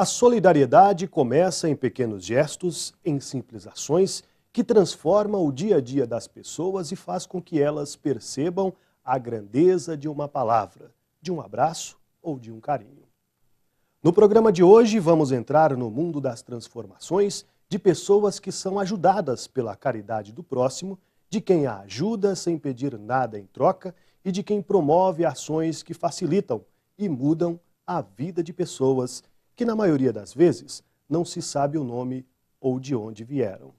A solidariedade começa em pequenos gestos, em simples ações, que transformam o dia a dia das pessoas e faz com que elas percebam a grandeza de uma palavra, de um abraço ou de um carinho. No programa de hoje, vamos entrar no mundo das transformações de pessoas que são ajudadas pela caridade do próximo, de quem a ajuda sem pedir nada em troca e de quem promove ações que facilitam e mudam a vida de pessoas que, na maioria das vezes, não se sabe o nome ou de onde vieram.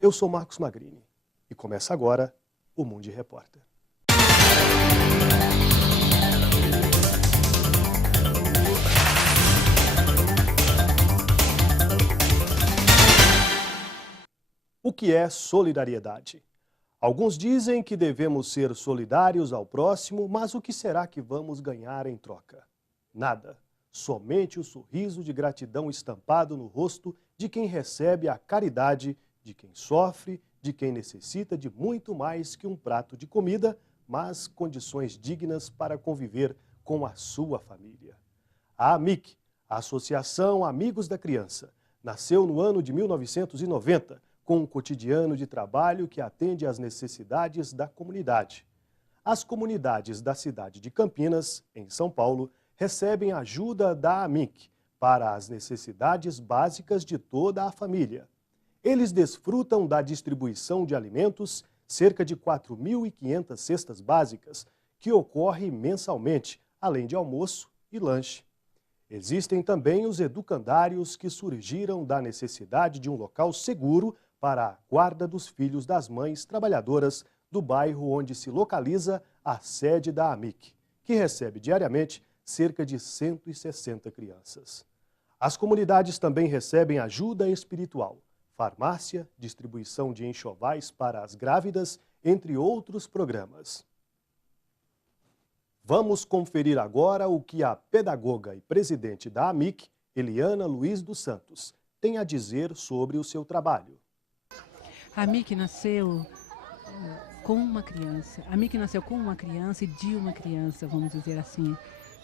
Eu sou Marcos Magrini e começa agora o Mundo Repórter. O que é solidariedade? Alguns dizem que devemos ser solidários ao próximo, mas o que será que vamos ganhar em troca? Nada. Somente o sorriso de gratidão estampado no rosto de quem recebe a caridade, de quem sofre, de quem necessita de muito mais que um prato de comida, mas condições dignas para conviver com a sua família. A AMIC, a Associação Amigos da Criança, nasceu no ano de 1990, com um cotidiano de trabalho que atende às necessidades da comunidade. As comunidades da cidade de Campinas, em São Paulo, recebem ajuda da AMIC para as necessidades básicas de toda a família. Eles desfrutam da distribuição de alimentos, cerca de 4.500 cestas básicas, que ocorre mensalmente, além de almoço e lanche. Existem também os educandários que surgiram da necessidade de um local seguro para a guarda dos filhos das mães trabalhadoras do bairro onde se localiza a sede da AMIC, que recebe diariamente cerca de 160 crianças. As comunidades também recebem ajuda espiritual, farmácia, distribuição de enxovais para as grávidas, entre outros programas. Vamos conferir agora o que a pedagoga e presidente da AMIC, Eliana Luiz dos Santos, tem a dizer sobre o seu trabalho. A AMIC nasceu com uma criança. A AMIC nasceu com uma criança e de uma criança, vamos dizer assim.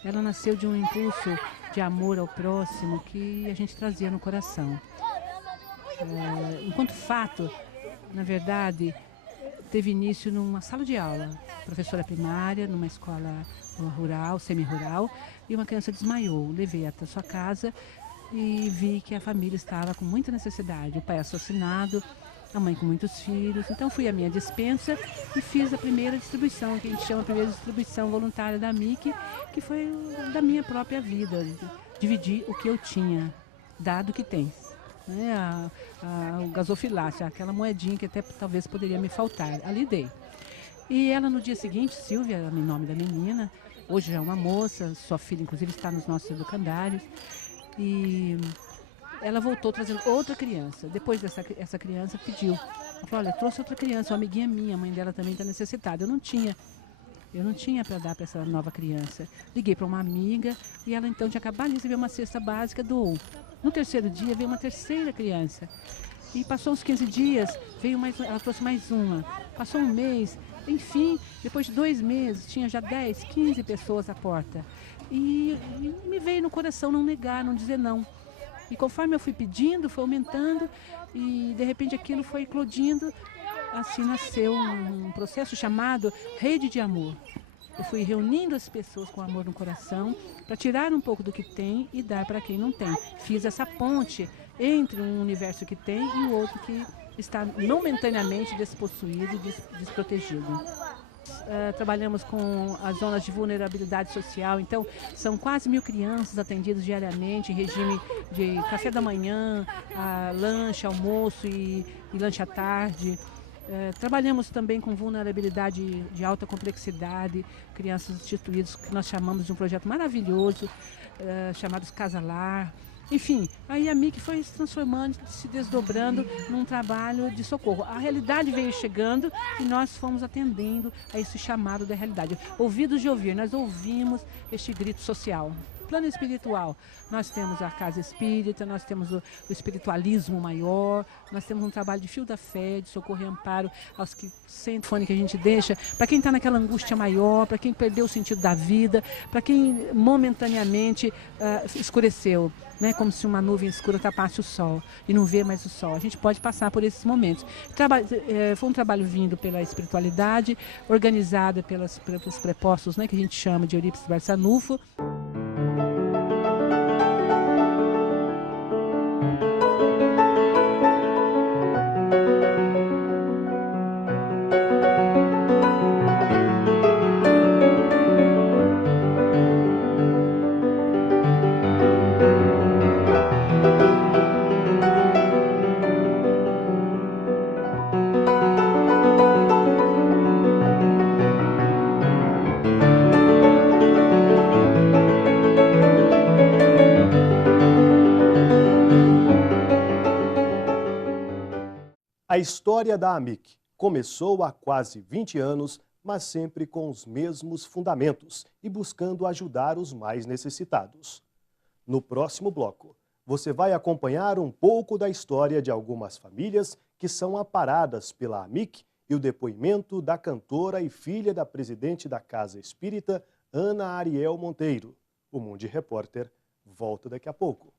Ela nasceu de um impulso de amor ao próximo que a gente trazia no coração. Enquanto fato, na verdade, teve início numa sala de aula. Professora primária, numa escola rural, semi-rural, e uma criança desmaiou. Levei até sua casa e vi que a família estava com muita necessidade. O pai assassinado, a mãe com muitos filhos. Então fui à minha despensa e fiz a primeira distribuição, que a gente chama a primeira distribuição voluntária da AMIC, que foi da minha própria vida, dividir o que eu tinha, dado que tens. O gasofilácio, aquela moedinha que até talvez poderia me faltar, ali dei. E ela no dia seguinte, Silvia, o nome da menina, hoje já é uma moça, sua filha inclusive está nos nossos educandários, e ela voltou trazendo outra criança. Depois essa criança pediu. Ela falou, olha, trouxe outra criança, uma amiguinha minha, a mãe dela também está necessitada. Eu não tinha para dar para essa nova criança. Liguei para uma amiga e ela então tinha acabado de receber uma cesta básica, doou. No terceiro dia veio uma terceira criança. E passou uns 15 dias, ela trouxe mais uma. Passou um mês, enfim, depois de 2 meses, tinha já 10, 15 pessoas à porta. E me veio no coração não negar, não dizer não. E conforme eu fui pedindo, foi aumentando e de repente aquilo foi eclodindo. Assim nasceu um processo chamado Rede de Amor. Eu fui reunindo as pessoas com amor no coração para tirar um pouco do que tem e dar para quem não tem. Fiz essa ponte entre um universo que tem e o outro que está momentaneamente despossuído e desprotegido. Trabalhamos com as zonas de vulnerabilidade social, então são quase 1.000 crianças atendidas diariamente em regime de café da manhã, lanche, almoço e lanche à tarde. Trabalhamos também com vulnerabilidade de alta complexidade, crianças instituídas que nós chamamos de um projeto maravilhoso, chamados Casalar. Enfim, aí a AMIC foi se transformando, se desdobrando num trabalho de socorro. A realidade veio chegando e nós fomos atendendo a esse chamado da realidade. Ouvidos de ouvir, nós ouvimos este grito social. Plano espiritual, nós temos a Casa Espírita, nós temos o espiritualismo maior, nós temos um trabalho de fio da fé, de socorro e amparo aos que sentem fone que a gente deixa, para quem está naquela angústia maior, para quem perdeu o sentido da vida, para quem momentaneamente escureceu, né, como se uma nuvem escura tapasse o sol e não vê mais o sol. A gente pode passar por esses momentos. Foi um trabalho vindo pela espiritualidade, organizada pelos prepostos, né, que a gente chama de Eurípides Barçanufo. A história da AMIC começou há quase 20 anos, mas sempre com os mesmos fundamentos e buscando ajudar os mais necessitados. No próximo bloco, você vai acompanhar um pouco da história de algumas famílias que são amparadas pela AMIC e o depoimento da cantora e filha da presidente da Casa Espírita, Ana Ariel Monteiro. O Mundo Repórter volta daqui a pouco.